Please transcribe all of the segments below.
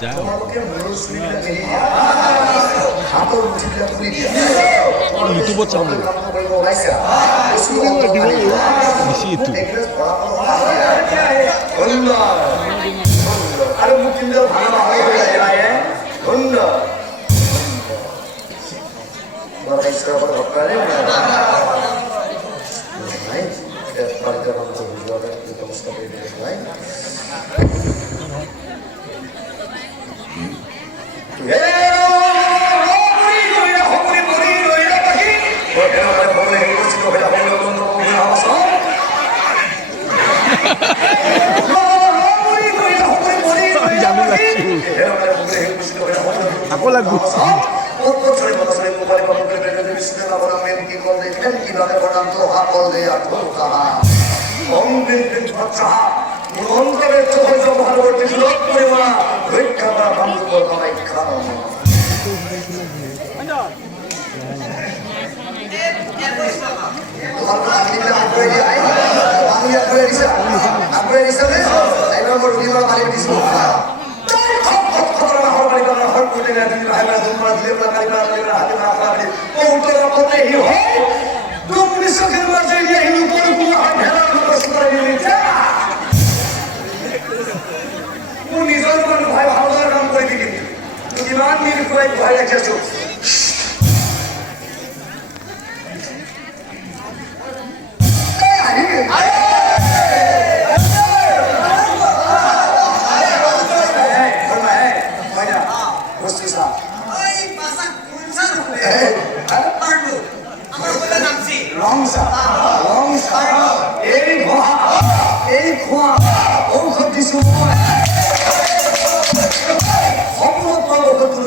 যাও তোমালোকে মোৰ চুলিবিলাক মেলি দিয়া হাতৰ মুঠিবিলাক খুলি দিয়া ইউটিউবত চাম কাম কৰিব ওলাইছা বেছি এইটো আৰু মোক কিন্তু ভাল নহয় সুন্দৰ ঈশ্বৰ ভক্তৰে নমস্কাৰ কৰি দিলে হয় আকৌ লাগব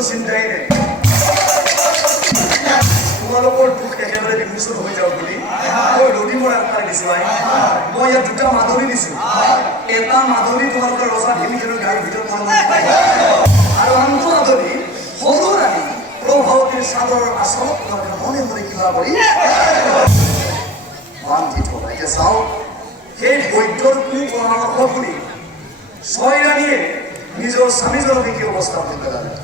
চিন্তাই নাই তোমালোকৰ দুখ একেবাৰে বিমোচন হৈ যাওক বুলি মই ৰবি মোৰ আগবাঢ়ি দিছো মই ইয়াত দুটা মাদুৰী দিছো এটা মাদুৰী তোমালোকৰ ৰজা ঢেমিখেলৰ গাড়ীৰ ভিতৰত আৰু আনটো মাদুৰী সৰু ৰাণী প্ৰভাৱতীৰ চাদৰৰ আচলত তোমালোকে মনে মনে কিবা কৰি বান্ধি থবা এতিয়া চাওঁ সেই বৈদ্যৰ কোনো পৰামৰ্শ শুনি ছয় ৰাণীয়ে নিজৰ স্বামীজনকে কি অৱস্থা বুলি পেলালে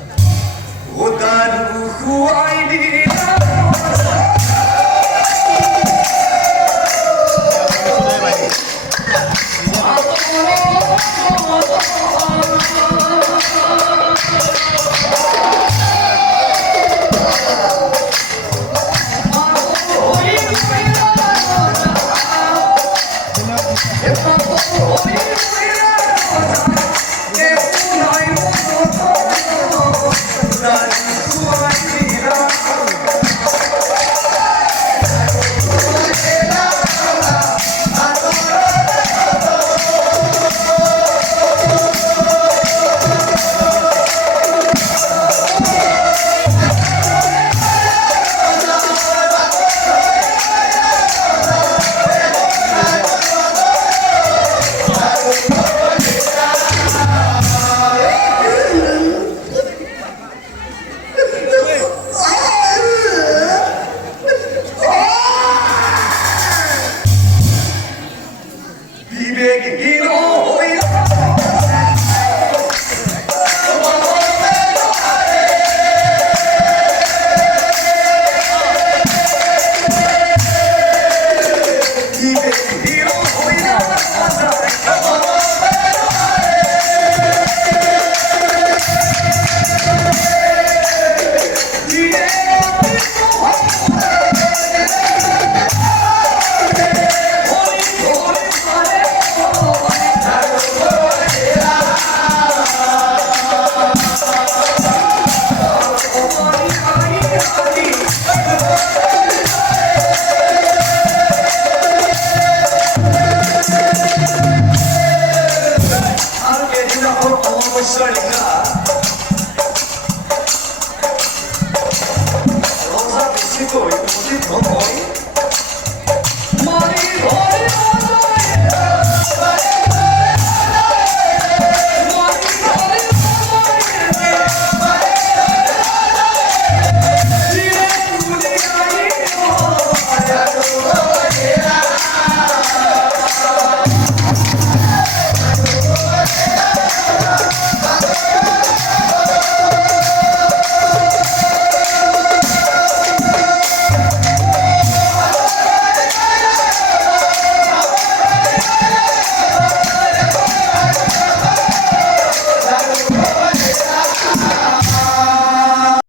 Money,